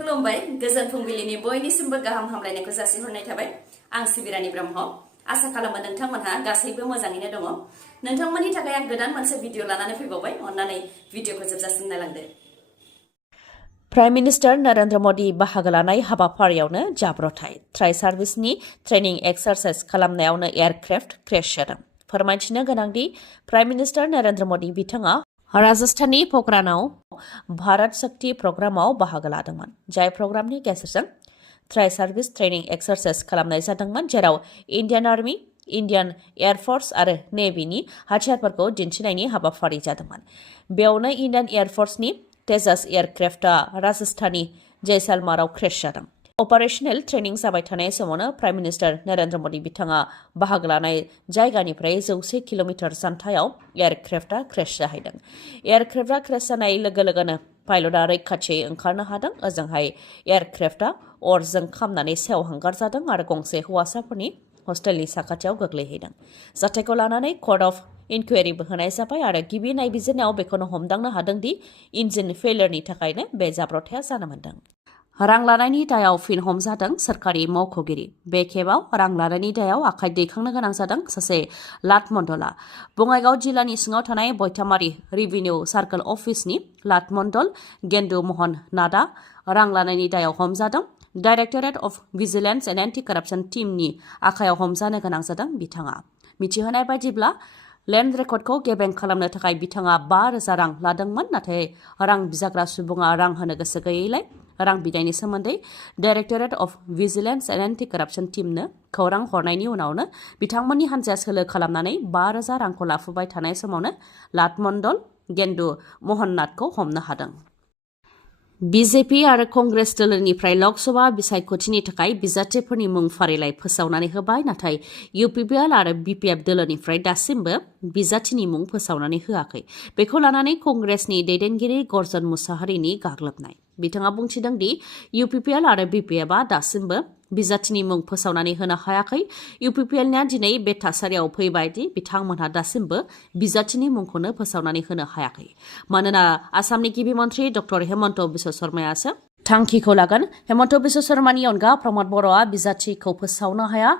खुलुमबाय गोजोन फुंबिलिनि बयनिसिमबो गाहाम हामलायनायखौ जासिहरनाय थाबाय आं सिबिरानि ब्रह्म आसा खालामो नोंथांमोनहा गासैबो मोजाङैनो दङ नोंथांमोननि थाखाय आं गोदान मोनसे भिडिअ लानानै फैबावबाय अन्नानै भिडिअखौ जोबजासिम नायलांदो प्राइम मिनिस्टार नरेंद्र मोदी बाहागो लानाय हाबाफारियावनो जाब्रबथाय ट्राइ सार्भिसनि ट्रेनिं एक्सारसाइज खालामनायावनो एयारक्राफ्ट क्रेश जादों फोरमायथिनो गोनांदि प्राइम मिनिस्टार नरेंद्र मोदी बिथाङा राजस्थाननि पोखरानाव भारत शक्ति प्रग्रामाव बाहागो लादोंमोन जाय प्रग्रामनि गेजेरजों ट्राइ सार्भिस ट्रेनिं एक्सारसाइज खालामनाय जादोंमोन जेराव इन्डियान आर्मी इन्डियान एयारफोर्स आरो नेभिनि हाथियारफोरखौ दिन्थिनायनि हाबाफारि जादोंमोन बेयावनो इन्डियान एयारफोर्सनि तेजास एयारक्राफ्टआ राजस्थाननि जैसलमेराव क्रेश जादों अपारेशनेल ट्रेनिं जाबाय थानाय समावनो प्राइम मिनिस्टार नरेंद्र मोदी बिथाङा बाहागो लानाय जायगानिफ्राय 100 किल'मिटार जानथायाव एयारक्राफ्टआ क्रेश जाहैदों एयारक्राफ्टआ क्रेश जानाय लोगो लोगोनो पाइलटआ रैखाथियै ओंखारनो हादों ओजोंहाय एयारक्राफ्टआ अरजों खामनानै सेवहांगार जादों आरो गंसे हौवासाफोरनि हस्टेलनि साखाथियाव गोग्लैहैदों जाथायखौ लानानै कर्ट अफ इनकुवेरिबो होनाय जाबाय आरो गिबि नायबिजिरनायाव बेखौनो हमदांनो हादों दि इन्जिन फेलियरनि थाखायनो बे जाब्रबथाया जानो मोन्दों रां लानायनि दायाव फिन हमजादों सोरखारि मावख'गिरि बे खेबाव रां लानायनि दायाव आखाइ दैखांनो गोनां जादों सासे लाटमन्डला बङाइगाव जिल्लानि सिङाव थानाय बयथामारि रेभिनिउ सार्कल अफिसनि लाटमन्डल गेन्दु महन नाथआ रां लानायनि दायाव हमजादों directorate of vigilance and anti corruption टीमनि आखायाव हमजानो गोनां जादों बिथाङा मिथिहोनाय बायदिब्ला लेन्ड रेकर्डखौ गेबें खालामनो थाखाय बिथाङा 5,000 रां लादोंमोन नाथाय रां बिजाग्रा सुबुङा रां होनो गोसो गैयैलाय रां बिनायनि सोमोन्दै directorate of vigilance and anti corruption टीमनो खौरां हरनायनि उनावनो बिथांमोननि हान्जाया सोलो खालामनानै 5,000 रांखौ लाफुबाय थानाय समावनो लाटमन्डल गेन्दु महननाथखौ हमनो हादों बिजेपि आरो कंग्रेस दोलोनिफ्राय लकसभा बिसायख'थिनि थाखाय बिजाथिफोरनि मुं फारिलाइ फोसावनानै होबाय नाथाय इउपिपिएल आरो बिपिएफ दोलोनिफ्राय दासिमबो बिजाथिनि मुं फोसावनानै होआखै बेखौ लानानै कंग्रेसनि दैदेनगिरि गर्जन मुसाहारिनि गाग्लोबनाय बिथाङा बुंथिदों दि इउपिपिएल आरो बिपिएफआ दासिमबो बिजाथिनि मुं फोसावनानै होनो हायाखै इउपिपिएलनिया दिनै बे थासारियाव फैबाय दि बिथांमोनहा दासिमबो बिजाथिनि मुंखौनो फोसावनानै होनो हायाखै मानोना आसामनि गिबि मन्थ्रि डक्टर हेमन्त बिश्व शर्मायासो थांखिखौ लागोन हेमन्त बिश्व शर्मानि अनगा प्रमद बर'आ बिजाथिखौ फोसावनो हाया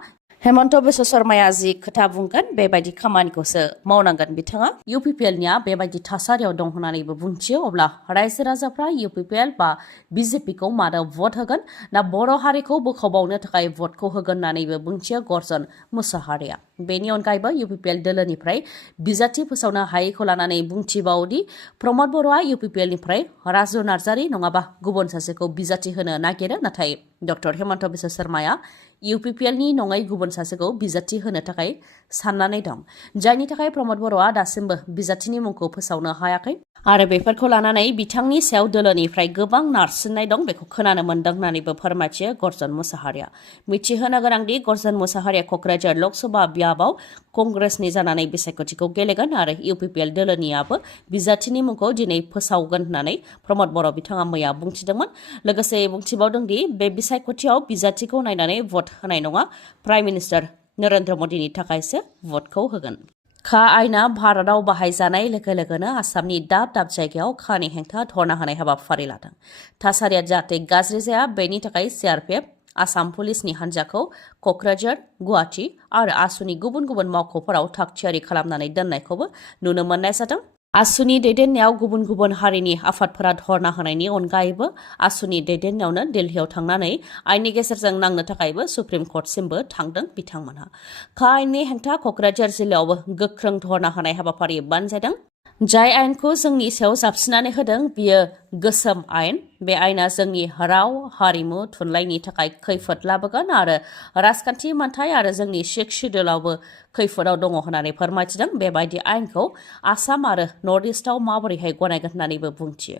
हेमन्त बिश्व शर्माया जि खोथा बुंगोन बेबायदि खामानिखौसो मावनांगोन बिथाङा इउपिपिएलनिया बेबायदि थासारियाव दं होननानैबो बुंथियो अब्ला रायजो राजाफ्रा इउपिपिएल बा बिजेपिखौ मानो भट होगोन ना बर' हारिखौ बोखावबावनो थाखाय भटखौ होगोन होननानैबो बुंथियो गर्जन मुसाहारिया बेनि अनगायैबो इउपिपिएल दोलोनिफ्राय बिजाथि फोसावनो हायैखौ लानानै बुंथिबावदि प्रमद बर'आ इउपिपिएलनिफ्राय राजु नार्जारि नङाबा गुबुन सासेखौ बिजाथि होनो नागिरो नाथाय डक्टर हेमन्त बिश्व शर्माया इउपिपिएलनि नङै गुबुन सासेखौ बिजाथि होनो थाखाय साननानै दं जायनि थाखाय प्रमद बर'आ दासिमबो बिजाथिनि मुंखौ फोसावनो हायाखै आरो बेफोरखौ लानानै बिथांनि सायाव दोलोनिफ्राय गोबां नारसिननाय दं बेखौ खोनानो मोन्दों होननानैबो फोरमायथियो गर्जन मुसाहारिया मिथिहोनो गोनांदि गर्जन मुसाहारिया क'क्राझार लकसभा बियाबाव कंग्रेसनि जानानै बिसायख'थिखौ गेलेगोन आरो इउपिपिएल दोलोनियाबो बिजाथिनि मुंखौ दिनै फोसावगोन होननानै प्रमद बर' बिथाङा मैया बुंथिदोंमोन लोगोसे बुंथिबावदों दि बे बिसायख'थियाव बिजाथिखौ नायनानै भट होनाय नङा प्राइम मिनिस्टार नरेंद्र मोदीनि थाखायसो भटखौ होगोन खा आइना भारताव बाहायजानाय लोगो लोगोनो आसामनि दाब दाब जायगायाव खानि हेंथा धरना होनाय हाबाफारि लादों थासारिया जाहाथे गाज्रि जाया बेनि थाखाय सिआरपिएफ आसाम पुलिसनि हान्जाखौ क'क्राझार गुवाहाटी आरो आसुनि गुबुन गुबुन मावख'फोराव थागथियारि खालामनानै दोननायखौबो नुनो मोननाय जादों आसुनि दैदेननायाव गुबुन गुबुन हारिनि आफादफोरा धरना होनायनि अनगायैबो आसुनि दैदेननायावनो दिल्लीयाव थांनानै आइननि गेजेरजों नांनो थाखायबो सुप्रिम कर्टसिमबो थांदों बिथांमोनहा खा आइननि हेंथा क'क्राझार जिल्लायावबो गोख्रों धरना होनाय हाबाफारि बानजायदों जाय आयेनखौ जोंनि सायाव जाबसिननानै होदों बियो गोसोम आयेन बे आयेना जोंनि राव हारिमु थुनलाइनि थाखाय खैफोद लाबोगोन आरो राजखान्थि मोनथाय आरो जोंनि सिक्स शिड्युलावबो खैफोदाव दङ होननानै फोरमायथिदों बेबायदि आयेनखौ आसाम आरो नर्थ इस्टआव माबोरैहाय गनायगोन होननानैबो बुंथियो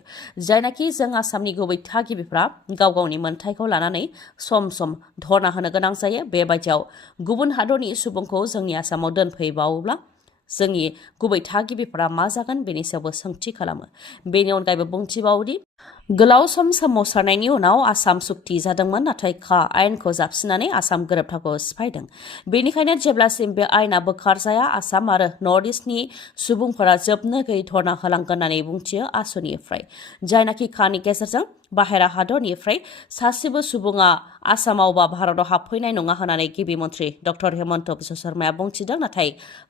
जायनाखि जों आसामनि गुबै थागिबिफ्रा गाव गावनि मोनथायखौ लानानै सम सम धरना होनो गोनां जायो बेबायदियाव गुबुन हादरनि सुबुंखौ जोंनि आसामाव दोनफैबावोब्ला जोंनि गुबै थागिबिफोरा मा जागोन बेनि सायावबो सोंथि खालामो बेनि अनगायैबो बुंथिबावदि गोलाव सम सोमावसारनायनि उनाव आसाम सुक्ति जादोंमोन नाथाय खा आयेनखौ जाबसिननानै आसाम गोरोबथाखौ सिफायदों। बेनिखायनो जेब्लासिम बे आयेना बोखारजाया आसाम आरो नर्थ इस्टनि सुबुंफोरा जोबनो गैयै धरना होलांगोन होननानै बुंथियो आसुनिफ्राय, जायनाखि खानि गेजेरजों बाहेरा हादरनिफ्राय सासेबो सुबुङा आसामाव बा भारताव हाबफैनाय नङा होननानै गिबि मन्थ्रि डक्टर हेमन्त बिश्व शर्माया बुंथिदों। नाथाय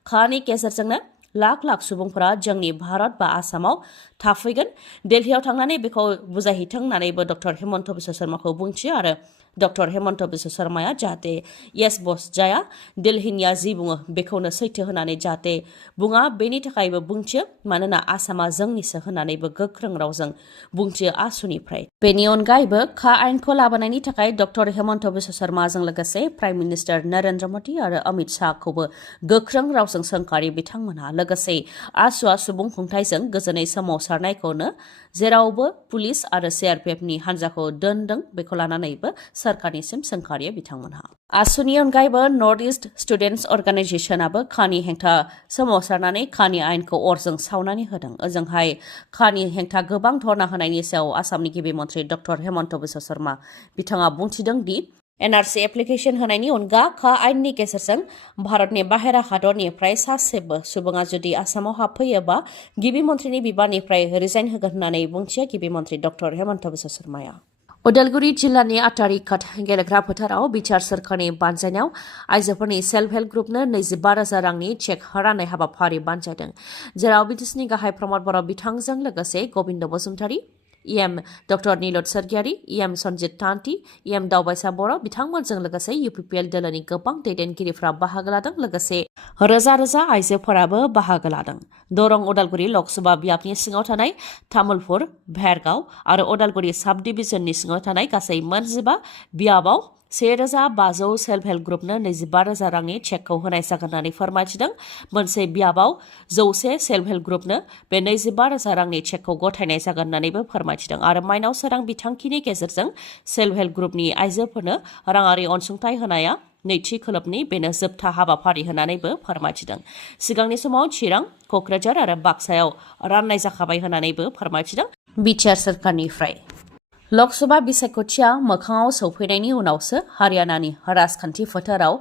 खानि गेजेरजोंनो लाख लाख सुबुंफोरा जोंनि भारत बा आसामाव थाफैगोन। दिल्लीयाव थांनानै बेखौ बुजायहैथों होननानैबो डक्टर हेमन्त बिश्व शर्माखौ बुंथियो आरो डक्टर हेमन्त बिश्व शर्माया जाहाथे येस बस जाया, दिल्लीनिया जि बुङो बेखौनो सैथो होननानै जाहाथे बुङा, बेनि थाखायबो बुंथियो। मानोना आसामा जोंनिसो होननानैबो गोख्रों रावजों बुंथियो आसुनिफ्राय। बेनि अनगायैबो खा आयेनखौ लाबोनायनि थाखाय डक्टर हेमन्त बिश्व शर्माजों लोगोसे प्राइम मिनिस्टार नरेन्द्र मदि आरो अमित शाहखौबो गोख्रों रावजों सोंखारि बिथांमोनहा। लोगोसे आसुआ सुबुं खुंथाइजों गोजोनै सोमावसारनायखौनो जेरावबो पुलिस आरो सिआरपिएफनि हान्जाखौ दोनदों बेखौ लानानैबो सरकारनिसिम सोंखारियो बिथांमोनहा। आसुनि अनगायैबो नर्थ इस्ट स्टुडेन्टस अर्गानाइजेसनाबो खानि हेंथा सोमावसारनानै खानि आयेनखौ अरजों सावनानै होदों। ओजोंहाय खानि हेंथा गोबां धरना होनायनि सायाव आसामनि गिबि मन्थ्रि डक्टर हेमन्त बिश्व शर्मा बिथाङा बुंथिदों दि एनआरसि एप्लिकेशन होनायनि अनगा खा आयेननि गेजेरजों भारतनि बाहेरा हादरनिफ्राय सासेबो सुबुङा जुदि आसामाव हाबफैयोबा गिबि मन्थ्रिनि बिबाननिफ्राय रिजाइन होगोन होननानै बुंथियो गिबि मन्थ्रि डक्टर हेमन्त बिश्व शर्माया। उदालगुरि जिल्लानि आटारी घाट गेलेग्रा फोथाराव बिटिआर सोरखारनि बानजायनायाव आइजोफोरनि सेल्फ हेल्प ग्रुपनो 25,000 रांनि चेक राननाय हाबाफारि बानजायदों, जेराव बिटिसिनि गाहाय प्रमद बर' बिथांजों लोगोसे Gobinda Basumatary, EM doctor Nilod Sargiary, EM Sanjit Tanti, EM Daobaisa Boro' बिथांमोनजों लोगोसे इउपिपिएल दोलोनि गोबां दैदेनगिरिफ्रा बाहागो लादों। लोगोसे रोजा रोजा आइजोफोराबो बाहागो लादों। दरं उदालगुरि लकसभा बियाबनि सिङाव थानाय तामुलपुर, भेरगाव आरो उदालगुरि साब डिभिजननि सिङाव थानाय गासै 25 बियाबाव 1,500 सेल्फ हेल्प ग्रुपनो 25,000 रांनि चेकखौ होनाय जागोन होननानै फोरमायथिदों। मोनसे बियाबाव 100 सेल्फ हेल्प ग्रुपनो बे 25,000 रांनि चेकखौ गथायनाय जागोन होननानैबो फोरमायथिदों आरो माइनाव सोरां बिथांखिनि गेजेरजों सेल्फ हेल्प ग्रुपनि आइजोफोरनो राङारि अनसुंथाइ होनाया नैथि खोलोबनि बेनो जोबथा हाबाफारि होननानैबो फोरमायथिदों। सिगांनि समाव चिरां, क'क्राझार आरो बाक्सायाव राननाय जाखाबाय होननानैबो फोरमायथिदों बिटिआर सोरखारनिफ्राय। लकसभा बिसायख'थिया मोखाङाव सौफैनायनि उनावसो हारियानानि राजखान्थि फोथाराव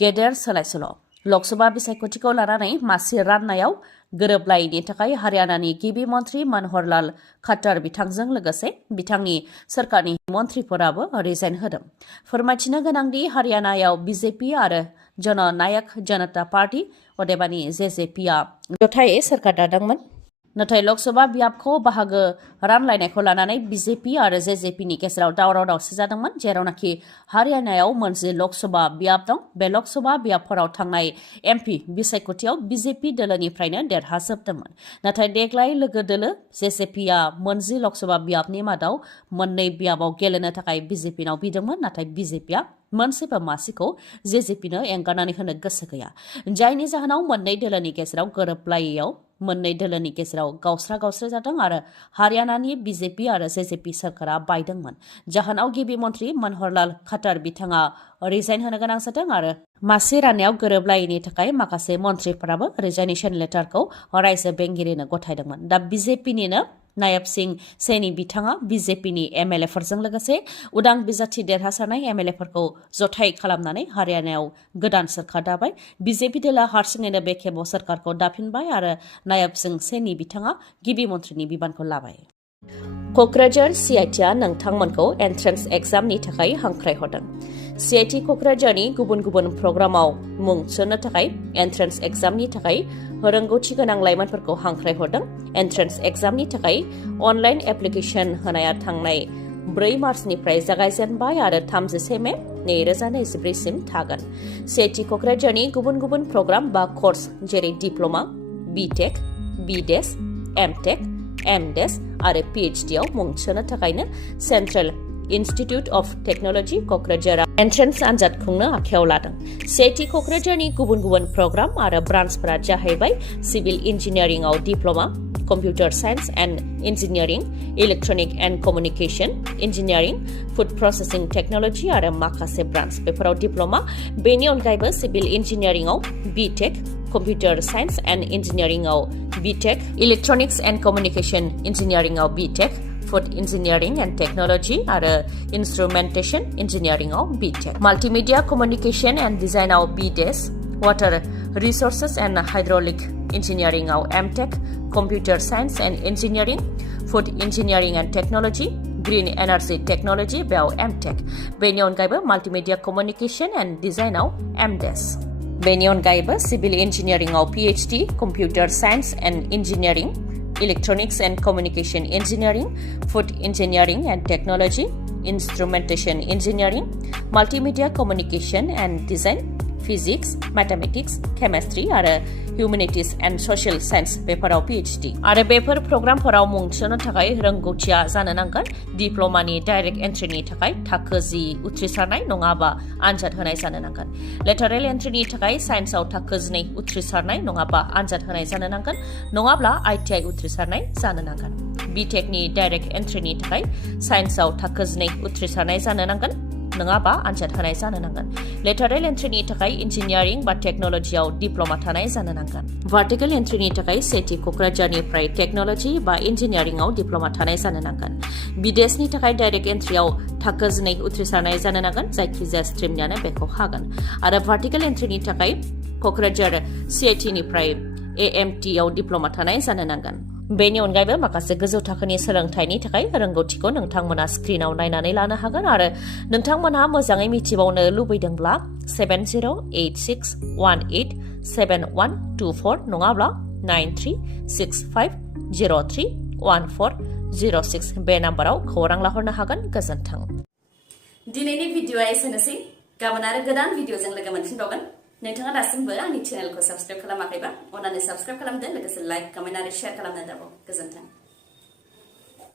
गेदेर सोलायसोल'। लकसभा बिसायख'थिखौ लानानै मासि राननायाव गोरोबलायैनि थाखाय हारियानानि गिबि मन्थ्रि मनहरलाल खट्टार बिथांजों लोगोसे बिथांनि सोरखारनि मन्थ्रिफोराबो रिजाइन होदों। फोरमायथिनो गोनांदि हारियानायाव बिजेपि आरो जननायक जनता पार्टी अदेबानि जेजेपिआ जथायै सोरखार दादोंमोन। नाथाय लकसभा बियाबखौ बाहागो रानलायनायखौ लानानै बिजेपि आरो जेजेपिनि गेजेराव दावराव दावसि जादोंमोन, जेरावनाखि हारियानायाव मोनसे लकसभा बियाब दं। बे लकसभा बियाबफोराव थांनाय एमपि बिसायख'थियाव बिजेपि दोलोनिफ्रायनो देरहाजोबदोंमोन। नाथाय देग्लाय लोगो दोलो जेजेपिआ 20 लकसभा बियाबनि मादाव 2 बियाबाव गेलेनो थाखाय बिजेपिनाव बिदोंमोन, नाथाय बिजेपिआ मोनसेबो मासिखौ जेजेपिनो एंगारनानै होनो गोसो गैया, जायनि जाहोनाव मोननै दोलोनि गेजेराव गोरोबलायैयाव मोननै दोलोनि गेजेराव गावस्रा गावस्रा जादों आरो हारियानानि बिजेपि आरो जेजेपि सोरखारा बायदोंमोन। जाहोनाव गिबि मन्थ्रि मनहरलाल खट्टार बिथाङा रिजाइन होनो गोनां जादों आरो मासि राननायाव गोरोबलायैनि थाखाय माखासे मन्थ्रिफोराबो रिजाइनेसन लेटारखौ रायजो बेंगिरिनो गथायदोंमोन। दा बिजेपिनिनो नायब सिंह सैनी बिथाङा बिजेपिनि एमएलएफोरजों लोगोसे उदां बिजाथि देरहासारनाय एमएलएफोरखौ जथाय खालामनानै हारियानायाव गोदान सोरखार दाबाय। बिजेपि दोला हारसिङैनो बे खेबाव सोरखारखौ दाफिनबाय आरो नायब सिंह सैनी बिथाङा गिबि मन्थ्रिनि बिबानखौ लाबाय। क'क्राझार सिआइटिआ नोंथांमोनखौ एन्ट्रेन्स एग्जामनि थाखाय हांख्रायहरदों। सिआइटि क'क्राझारनि गुबुन गुबुन प्रग्रामाव मुं थिसननो थाखाय एन्ट्रेन्स एग्जामनि थाखाय रोंगौथि गोनां लाइमोनफोरखौ हांख्रायहरदों। एन्ट्रेन्स एग्जामनि थाखाय अनलाइन एप्लिकेशन होनाया थांनाय 4 मार्चनिफ्राय जागायजेनबाय आरो 31 मे 2024 सिम थागोन। सिआइटि क'क्राझारनि गुबुन गुबुन प्रग्राम बा कर्स जेरै diploma, BTech, BDes, MTech, MDes आरो पिएइचडिआव मुं थिसननो थाखायनो सेन्ट्रेल इन्स्टिट्युट अफ टेक्न'लजि क'क्राझारआ एन्ट्रेन्स आनजाद खुंनो आखायाव लादों। सिआइटि क'क्राझारनि गुबुन गुबुन प्रग्राम आरो ब्रान्चफोरा जाहैबाय सिभिल इन्जिनियारिंआव diploma, computer science and engineering, electronic and communication engineering, food processing technology आरो माखासे ब्रान्च बेफोराव डिप्ल'मा। बेनि अनगायैबो सिभिल इन्जिनियारिंआव बिटेक, कम्पिउटार साइन्स एन्ड इन्जिनियारिंआव बिटेक, इलेक्ट्रनिक्स एन्ड कमिउनिकेशन इन्जिनियारिंआव BTech, food engineering and technology आरो इन्स्ट्रुमेन्टेसन इन्जिनियारिंआव बिटेक माल्टिमिडिया कमिउनिकेसन एन्ड डिजाइनआव BDes water resources and hydraulic इन्जिनियारिंआव MTech computer science and engineering food engineering and technology green energy technology बेयाव MTech बेनि अनगायैबो multimedia communication and डिजाइनआव MDes बेनि अनगायैबो सिभिल इन्जिनियारिंआव PhD computer science and engineering electronics and communication engineering food engineering and technology instrumentation engineering multimedia communication and design physics mathematics chemistry आरो humanities and social science बेफोराव PhD आरो बेफोर प्रग्रामफोराव मुं थिसननो थाखाय रोंगौथिया जानो नांगोन डिप्ल'मानि डाइरेक्ट एन्ट्रिनि थाखाय थाखो 10 उथ्रिसारनाय नङाबा आनजाद होनाय जानो नांगोन लेटारेल एन्ट्रिनि थाखाय साइन्सआव थाखो 2 उथ्रिसारनाय नङाबा आनजाद होनाय जानो नांगोन नङाब्ला आईटीआई उथ्रिसारनाय जानो नांगोन बिटेकनि डाइरेक्ट एन्ट्रिनि थाखाय साइन्सआव थाखो 2 उथ्रिसारनाय जानो नांगोन नङाबा आनजाद होनाय जानो नांगोन लेटारेल एन्ट्रिनि थाखाय इन्जिनियारिं बा टेक्न'लजियाव डिप्ल'मा थानाय जानो नांगोन भार्टिकेल एन्ट्रिनि थाखाय सेथि क'क्राझारनिफ्राय टेक्न'लजि बा इन्जिनियारिंआव डिप्ल'मा थानाय जानो नांगोन बिदेशनि थाखाय डाइरेक्ट एन्ट्रियाव थाखो 2 उथ्रिसारनाय जानो नांगोन जायखिजाया स्ट्रिमनियानो बेखौ हागोन आरो भार्टिकेल एन्ट्रिनि थाखाय क'क्राझार सिआइटिनिफ्राय एएमटिआव डिप्ल'मा थानाय जानो नांगोन बेनि अनगायैबो माखासे गोजौ थाखोनि सोलोंथाइनि थाखाय रोंगौथिखौ नोंथांमोना स्क्रिनाव नायनानै लानो हागोन आरो नोंथांमोनहा मोजाङै मिथिबावनो लुबैदोंब्ला 7086187124 नङाब्ला 9365031406 बे नाम्बाराव खौरां लाहरनो हागोन गोजोन्थों दिनैनि भिडिअआ एसेनोसै गाबोन आरो गोदान भिडिअजों लोगो मोनफिनबावगोन नोंथाङा दासिमबो आंनि चेनेलखौ साबस्क्राइब खालामाखैबा अन्नानै साबस्क्राइब खालामदो लोगोसे लाइक कमेन्ट आरो शेयार खालामनो दाबाव गोजोन्थों